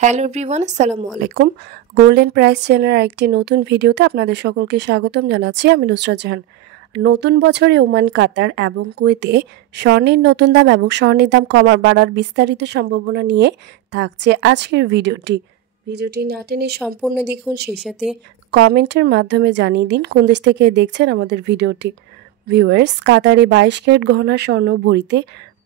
Hello everyone, আসসালামু আলাইকুম। Golden price চ্যানেলের আরেকটি নতুন ভিডিওতে আপনাদের সকলকে স্বাগতম জানাচ্ছি। আমি নুসরাত জাহান। নতুন বছরে ওমান, কাতার এবং কুয়েতে স্বর্ণের নতুন দাম এবং স্বর্ণের দাম কমার বাড়ার বিস্তারিত সম্ভাবনা নিয়ে থাকছে আজকের ভিডিওটি না টেনে সম্পূর্ণ দেখুন, সেই সাথে কমেন্টের মাধ্যমে জানিয়ে দিন কোন দেশ থেকে দেখছেন আমাদের ভিডিওটি। ভিউয়ার্স, কাতারে 22 ক্যারেট গহনা স্বর্ণ ভরিতে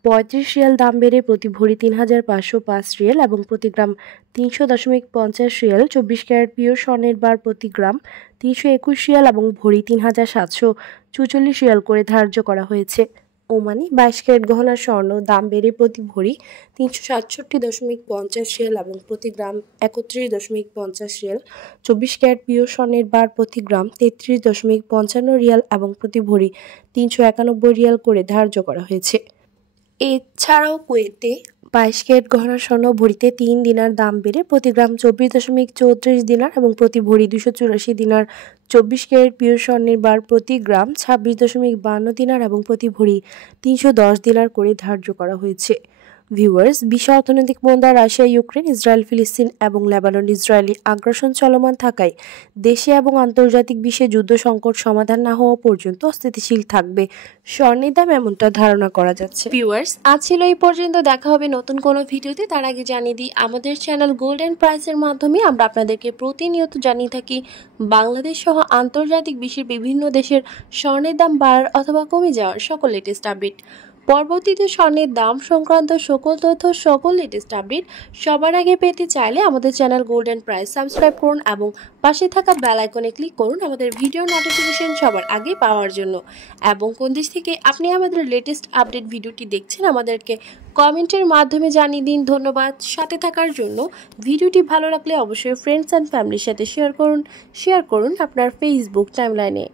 35 রিয়াল দাম বেড়ে প্রতি ভরি 3,505 রিয়াল এবং প্রতি গ্রাম 300.50 রিয়াল। 24 ক্যারেট পিওর স্বর্ণের বার প্রতি গ্রাম 321 রিয়াল এবং ভরি 3,744 রিয়াল করে ধার্য করা হয়েছে। ওমানি 22 ক্যারেট গহনা স্বর্ণ দাম বেড়ে প্রতি ভরি 367.50 রিয়াল এবং প্রতি গ্রাম 31.50 রিয়াল। 24 ক্যারেট পিওর স্বর্ণের বার প্রতি গ্রাম 33.55 রিয়াল এবং প্রতি ভরি 391 রিয়াল করে ধার্য করা হয়েছে। এছাড়াও কুয়েতে 22 ক্যারেট গহনা স্বর্ণ ভরিতে 3 দিনার দাম বেড়ে প্রতি গ্রাম 24.34 দিনার এবং প্রতি ভরি 284 দিনার। 24 ক্যারেট পিওর স্বর্ণের বার প্রতি গ্রাম 26.52 দিনার এবং প্রতি ভরি 310 দিনার করে ধার্য করা হয়েছে। ভিউয়ার্স, বিশ্ব অর্থনৈতিক মন্দা, রাশিয়া, ইউক্রেন, ইসরায়েল, ফিলিস্তিন এবং লেবানন ইসরায়েলি আগ্রাসন চলমান থাকায় দেশে এবং আন্তর্জাতিক বিশ্বে যুদ্ধ সংকট সমাধান না হওয়া পর্যন্ত অস্থিতিশীল থাকবে স্বর্ণের দাম, এমনটা ধারণা করা যাচ্ছে। ভিউয়ার্স, আজ ছিল এই পর্যন্ত। দেখা হবে নতুন কোনো ভিডিওতে। তার আগে জানিয়ে দিই, আমাদের চ্যানেল গোল্ডেন প্রাইসের মাধ্যমে আমরা আপনাদেরকে প্রতিনিয়ত জানিয়ে থাকি বাংলাদেশ সহ আন্তর্জাতিক বিশ্বের বিভিন্ন দেশের স্বর্ণের দাম বাড়ার অথবা কমে যাওয়ার সকল লেটেস্ট আপডেট। পরবর্তীতে স্বর্ণের দাম সংক্রান্ত সকল তথ্য, সকল লেটেস্ট আপডেট সবার আগে পেতে চাইলে আমাদের চ্যানেল গোল্ডেন প্রাইস সাবস্ক্রাইব করুন এবং পাশে থাকা বেল আইকনে ক্লিক করুন আমাদের ভিডিও নোটিফিকেশন সবার আগে পাওয়ার জন্য। এবং কোন দেশ থেকে আপনি আমাদের লেটেস্ট আপডেট ভিডিওটি দেখছেন আমাদেরকে কমেন্টের মাধ্যমে জানিয়ে দিন। ধন্যবাদ সাথে থাকার জন্য। ভিডিওটি ভালো লাগলে অবশ্যই ফ্রেন্ডস অ্যান্ড ফ্যামিলির সাথে শেয়ার করুন আপনার ফেসবুক টাইমলাইনে।